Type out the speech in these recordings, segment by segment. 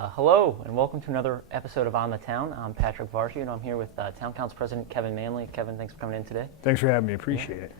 Hello, and welcome to another episode of On the Town. I'm Patrick Varhue, and I'm here with Town Council President Kevin Manley. Kevin, thanks for coming in today. Thanks for having me. Appreciate it.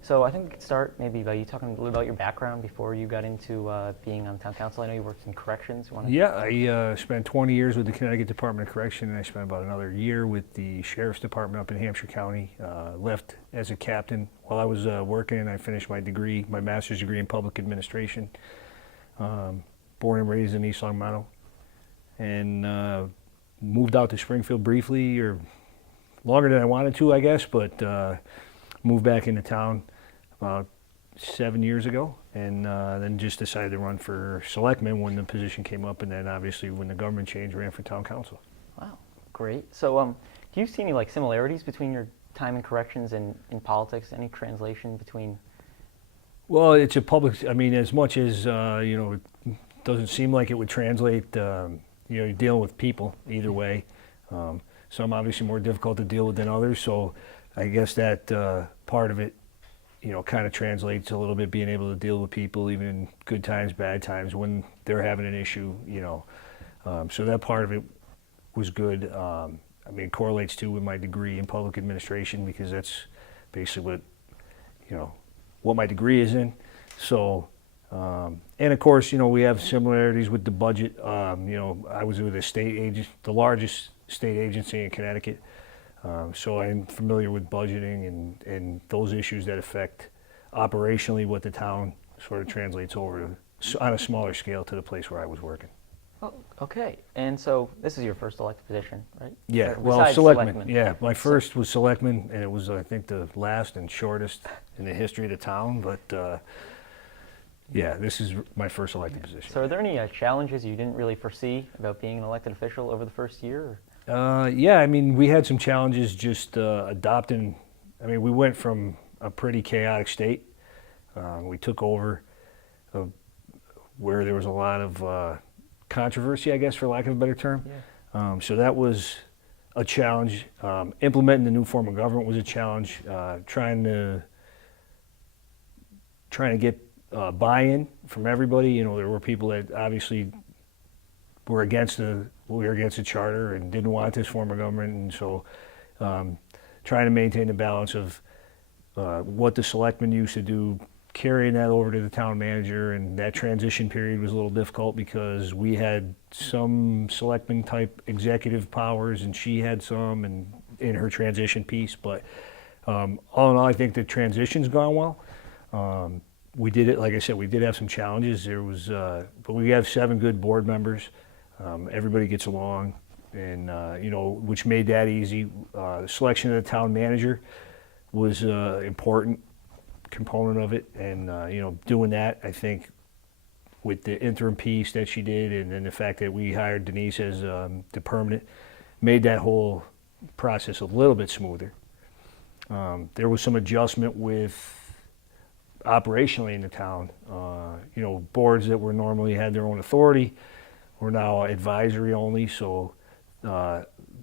So I think we could start maybe by you talking a little about your background before you got into being on Town Council. I know you worked in corrections. Yeah, I spent 20 years with the Connecticut Department of Correction, and I spent about another year with the Sheriff's Department up in Hampshire County. Left as a captain while I was working. I finished my degree, my master's degree in public administration. Born and raised in East Longmeadow. And moved out to Springfield briefly, or longer than I wanted to, I guess, but moved back into town about 7 years ago, and then just decided to run for Selectmen when the position came up, and then obviously when the government changed, ran for Town Council. Wow, great. So do you see any similarities between your time in corrections and in politics? Any translation between? Well, it's a public, as much as, it doesn't seem like it would translate, you're dealing with people either way. Some obviously more difficult to deal with than others, so I guess that part of it, kind of translates a little bit, being able to deal with people even in good times, bad times, when they're having an issue, so that part of it was good. It correlates too with my degree in public administration, because that's basically what my degree is in. So, and of course, we have similarities with the budget. I was with the largest state agency in Connecticut. So I'm familiar with budgeting and those issues that affect operationally what the town sort of translates over to, on a smaller scale, to the place where I was working. Oh, okay. And so this is your first elected position, right? Yeah, well, Selectmen. Yeah, my first was Selectmen, and it was, I think, the last and shortest in the history of the town, but yeah, this is my first elected position. So are there any challenges you didn't really foresee about being an elected official over the first year? Yeah, we had some challenges just adopting. We went from a pretty chaotic state. We took over where there was a lot of controversy, I guess, for lack of a better term. Yeah. So that was a challenge. Implementing the new form of government was a challenge. Trying to get buy-in from everybody. There were people that obviously were against the charter and didn't want this form of government, and so trying to maintain the balance of what the selectmen used to do, carrying that over to the town manager, and that transition period was a little difficult because we had some selectmen type executive powers and she had some in her transition piece, but all in all, I think the transition's gone well. We did it, like I said, we did have some challenges. But we have 7 good board members. Everybody gets along, and which made that easy. The selection of the town manager was an important component of it, and doing that, I think, with the interim piece that she did, and then the fact that we hired Denise as the permanent, made that whole process a little bit smoother. There was some adjustment with operationally in the town. Boards that were normally had their own authority were now advisory only, so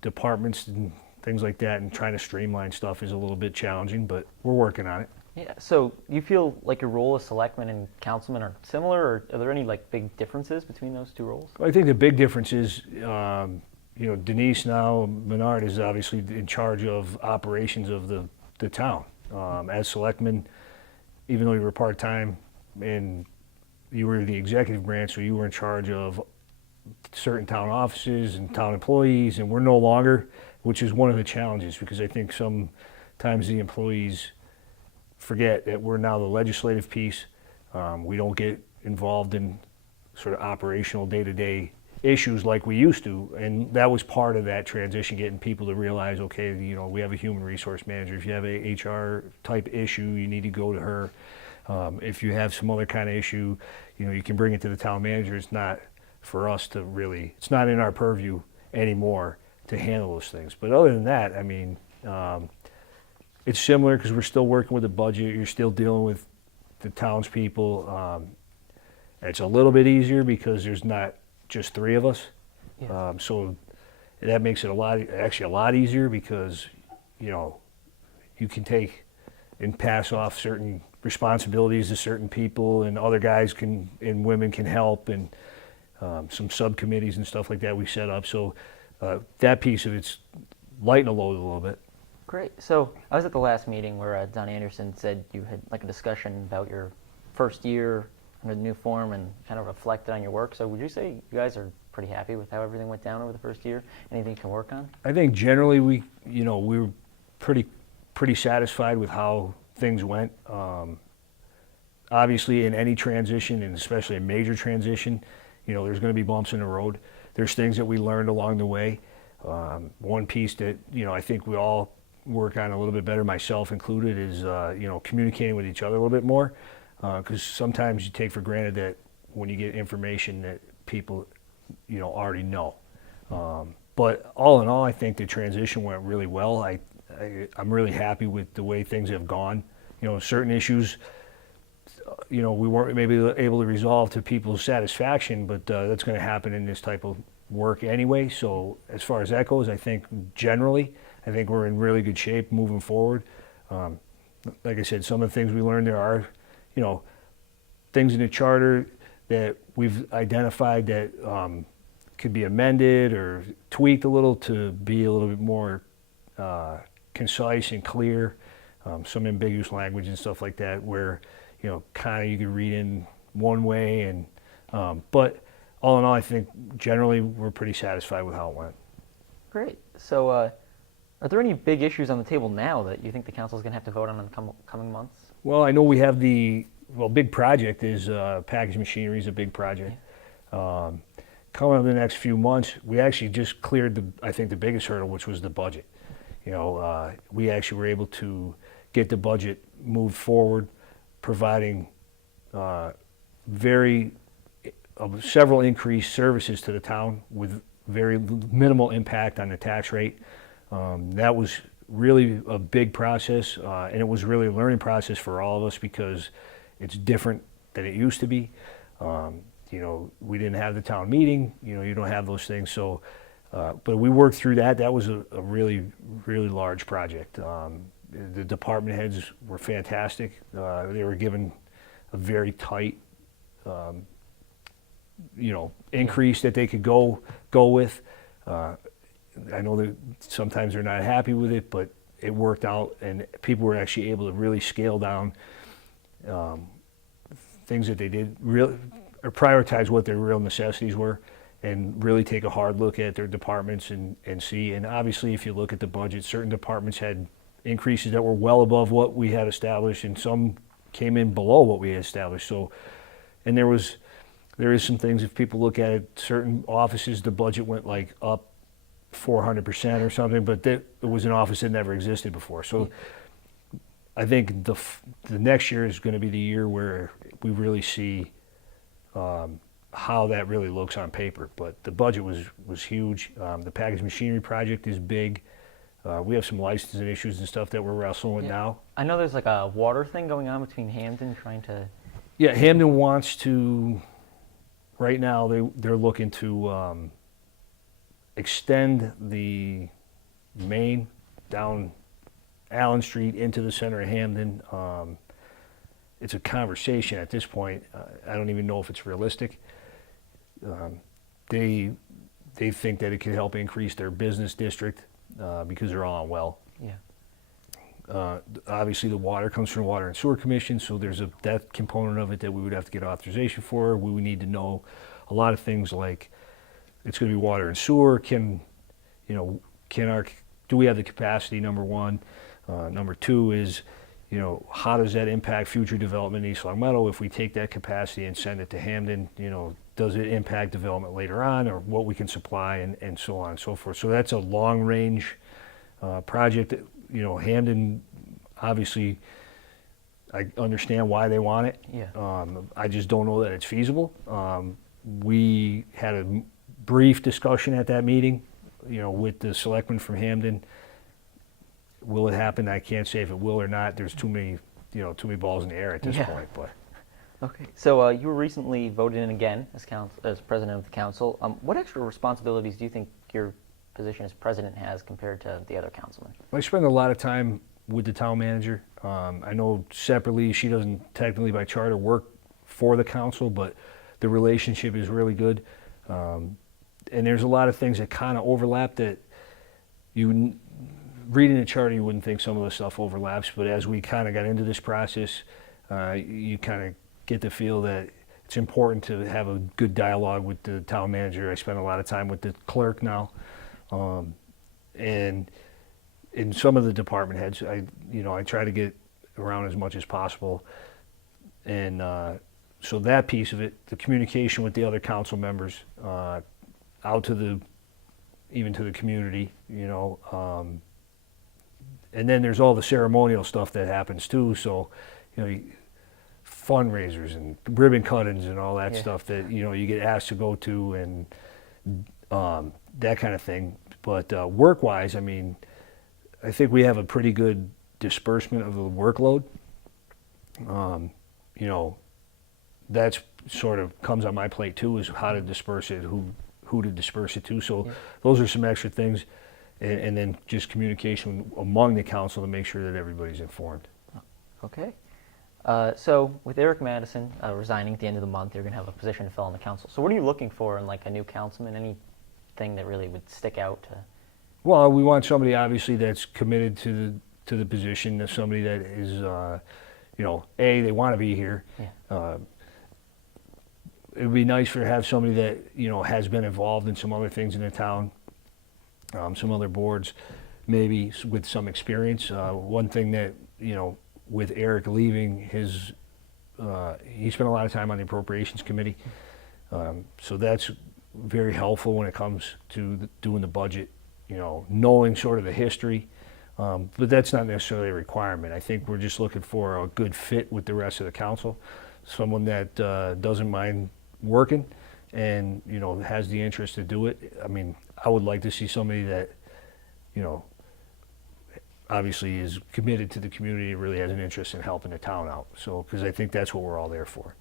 departments and things like that, and trying to streamline stuff is a little bit challenging, but we're working on it. Yeah, so you feel like your role as selectmen and councilmen are similar, or are there any big differences between those two roles? I think the big difference is, Denise now, Menard, is obviously in charge of operations of the town. As selectmen, even though you were part-time and you were the executive branch, so you were in charge of certain town offices and town employees, and we're no longer, which is one of the challenges, because I think sometimes the employees forget that we're now the legislative piece. We don't get involved in sort of operational day-to-day issues like we used to, and that was part of that transition, getting people to realize, okay, we have a human resource manager. If you have a HR type issue, you need to go to her. If you have some other kind of issue, you can bring it to the town manager. It's not for us to really, it's not in our purview anymore to handle those things. But other than that, it's similar because we're still working with the budget. You're still dealing with the townspeople. It's a little bit easier because there's not just 3 of us. Yeah. So that makes it a lot easier, because you can take and pass off certain responsibilities to certain people, and other guys and women can help, and some subcommittees and stuff like that we set up. So that piece of it's lighten the load a little bit. Great. So I was at the last meeting where Don Anderson said you had like a discussion about your first year under the new form and kind of reflected on your work. So would you say you guys are pretty happy with how everything went down over the first year? Anything you can work on? I think generally we were pretty satisfied with how things went. Obviously, in any transition, and especially a major transition, there's going to be bumps in the road. There's things that we learned along the way. One piece that I think we all work on a little bit better, myself included, is communicating with each other a little bit more. Because sometimes you take for granted that when you get information that people already know. But all in all, I think the transition went really well. I'm really happy with the way things have gone. Certain issues, we weren't maybe able to resolve to people's satisfaction, but that's going to happen in this type of work anyway. So as far as that goes, I think generally, we're in really good shape moving forward. Like I said, some of the things we learned, there are, things in the charter that we've identified that could be amended or tweaked a little to be a little bit more concise and clear. Some ambiguous language and stuff like that where, kind of you could read in one way. And but all in all, I think generally we're pretty satisfied with how it went. Great. So are there any big issues on the table now that you think the council is going to have to vote on in the coming months? Well, I know we have big project is package machinery is a big project. Coming up in the next few months, we actually just cleared I think the biggest hurdle, which was the budget. We actually were able to get the budget moved forward, providing several increased services to the town with very minimal impact on the tax rate. That was really a big process, and it was really a learning process for all of us because it's different than it used to be. We didn't have the town meeting, you don't have those things. So, but we worked through that. That was a really, really large project. The department heads were fantastic. They were given a very tight, increase that they could go with. I know that sometimes they're not happy with it, but it worked out, and people were actually able to really scale down things that they did, or prioritize what their real necessities were, and really take a hard look at their departments and see. And obviously, if you look at the budget, certain departments had increases that were well above what we had established, and some came in below what we had established. So, and there is some things, if people look at it, certain offices, the budget went like up 400% or something, but it was an office that never existed before. So I think the next year is going to be the year where we really see how that really looks on paper. But the budget was huge. The package machinery project is big. We have some licensing issues and stuff that we're wrestling with now. I know there's like a water thing going on between Hamden trying to... Yeah, Hamden wants to, right now they're looking to extend the main down Allen Street into the center of Hamden. It's a conversation at this point. I don't even know if it's realistic. They think that it could help increase their business district because they're all on well. Yeah. Obviously, the water comes from the Water and Sewer Commission, so there's that component of it that we would have to get authorization for. We would need to know a lot of things like it's going to be water and sewer. Do we have the capacity? Number one. Number two is, how does that impact future development in East Longmeadow? If we take that capacity and send it to Hamden, does it impact development later on, or what we can supply, and so on and so forth. So that's a long-range project. Hamden, obviously, I understand why they want it. Yeah. I just don't know that it's feasible. We had a brief discussion at that meeting, with the selectmen from Hamden. Will it happen? I can't say if it will or not. There's too many balls in the air at this point. But okay. So you were recently voted in again as president of the council. What extra responsibilities do you think your position as president has compared to the other councilmen? I spend a lot of time with the town manager. I know separately she doesn't technically by charter work for the council, but the relationship is really good. And there's a lot of things that kind of overlap that reading the charter, you wouldn't think some of the stuff overlaps, but as we kind of got into this process, you kind of get the feel that it's important to have a good dialogue with the town manager. I spend a lot of time with the clerk now, and in some of the department heads, I try to get around as much as possible, and so that piece of it, the communication with the other council members, out to even to the community, and then there's all the ceremonial stuff that happens too. So, fundraisers and ribbon cuttings and all that stuff that you get asked to go to, and that kind of thing. But work-wise, I mean, I think we have a pretty good disbursement of the workload. That's sort of comes on my plate too, is how to disperse it, who to disperse it to. So those are some extra things, and then just communication among the council to make sure that everybody's informed. Okay. So with Eric Madison resigning at the end of the month, you're going to have a position to fill on the council. So what are you looking for in like a new councilman? Anything that really would stick out to? Well, we want somebody obviously that's committed to the position, that's somebody that is, they want to be here. Yeah. It would be nice to have somebody that has been involved in some other things in the town, some other boards, maybe with some experience. One thing that with Eric leaving, he spent a lot of time on the appropriations committee, so that's very helpful when it comes to doing the budget. Knowing sort of the history, but that's not necessarily a requirement. I think we're just looking for a good fit with the rest of the council, someone that doesn't mind working and has the interest to do it. I mean, I would like to see somebody that obviously is committed to the community, really has an interest in helping the town out. So, because I think that's what we're all there for.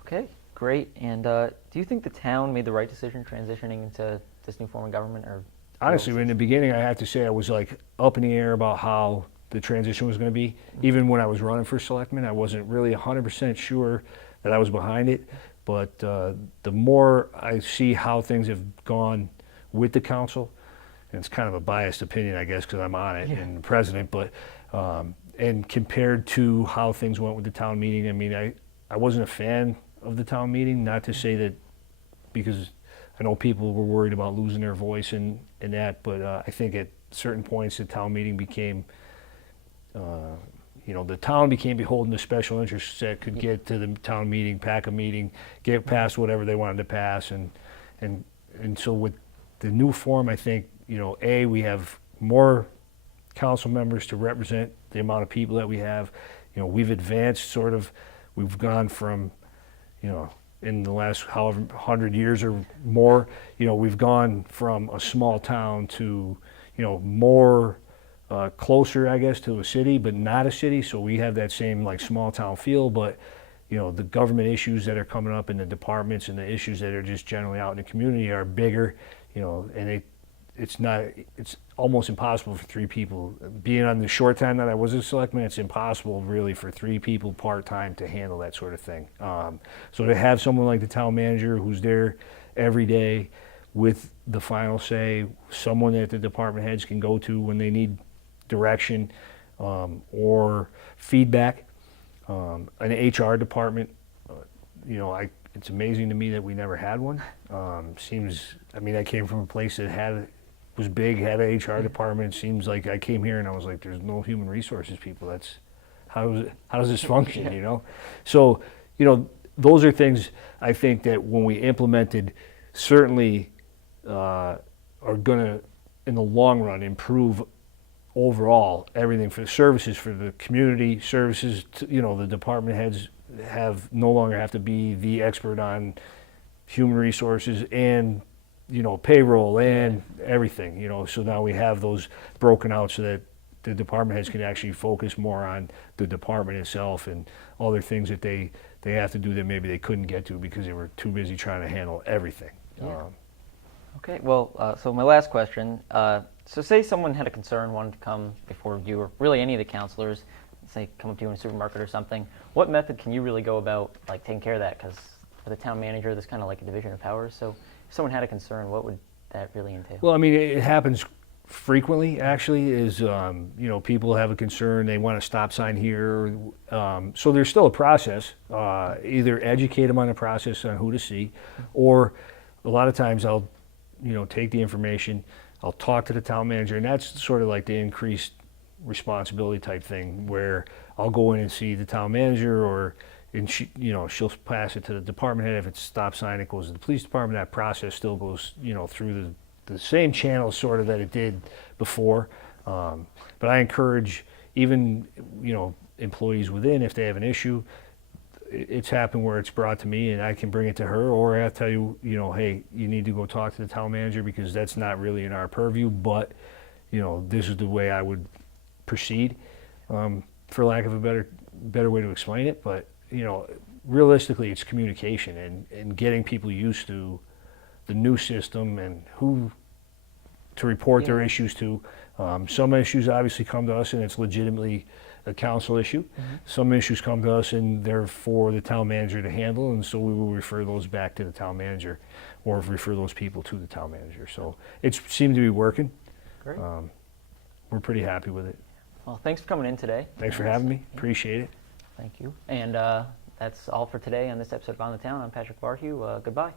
Okay, great. And do you think the town made the right decision transitioning into this new form of government? Or honestly, in the beginning, I have to say I was like up in the air about how the transition was going to be. Even when I was running for selectman, I wasn't really 100% sure that I was behind it. But the more I see how things have gone with the council, and it's kind of a biased opinion, I guess, because I'm on it and the president, but and compared to how things went with the town meeting, I mean, I wasn't a fan of the town meeting, not to say that, because I know people were worried about losing their voice and that, but I think at certain points the town meeting became, the town became beholden to special interests that could get to the town meeting, pack a meeting, get past whatever they wanted to pass, and so with the new form, I think, we have more council members to represent the amount of people that we have. We've advanced we've gone from, in the last however 100 years or more, we've gone from a small town to, more closer, I guess, to a city, but not a city. So we have that same like small town feel, but the government issues that are coming up in the departments and the issues that are just generally out in the community are bigger, and it's almost impossible for three people. Being on the short time that I was a selectman, it's impossible really for three people part-time to handle that sort of thing. So to have someone like the town manager who's there every day with the final say, someone that the department heads can go to when they need direction or feedback, an HR department, it's amazing to me that we never had one. I came from a place that was big, had an HR department. It seems like I came here and I was like, there's no human resources people. How does this function, So, those are things I think that when we implemented certainly are going to, in the long run, improve overall everything for the services for the community, services to, the department heads no longer have to be the expert on human resources and payroll and everything, so now we have those broken out so that the department heads can actually focus more on the department itself and other things that they have to do that maybe they couldn't get to because they were too busy trying to handle everything. Okay, well, so my last question, so say someone had a concern, wanted to come before you or really any of the counselors, say come up to you in a supermarket or something, what method can you really go about like taking care of that? Because for the town manager, there's kind of like a division of powers. So if someone had a concern, what would that really entail? Well, I mean, it happens frequently, actually, is, people have a concern, they want a stop sign here. So there's still a process. Either educate them on the process on who to see, or a lot of times I'll, take the information, I'll talk to the town manager, and that's sort of like the increased responsibility type thing, where I'll go in and see the town manager, and she'll pass it to the department head. If it's a stop sign, it goes to the police department. That process still goes, through the same channels sort of that it did before. But I encourage even, employees within, if they have an issue, it's happened where it's brought to me and I can bring it to her, or I'll tell you, hey, you need to go talk to the town manager because that's not really in our purview, but, this is the way I would proceed, for lack of a better way to explain it. But, realistically, it's communication and getting people used to the new system and who to report their issues to. Some issues obviously come to us and it's legitimately a council issue. Some issues come to us and they're for the town manager to handle, and so we will refer those back to the town manager or refer those people to the town manager. So it seemed to be working. Great. We're pretty happy with it. Well, thanks for coming in today. Thanks for having me. Appreciate it. Thank you. And that's all for today on this episode of On the Town. I'm Patrick Varhue. Goodbye.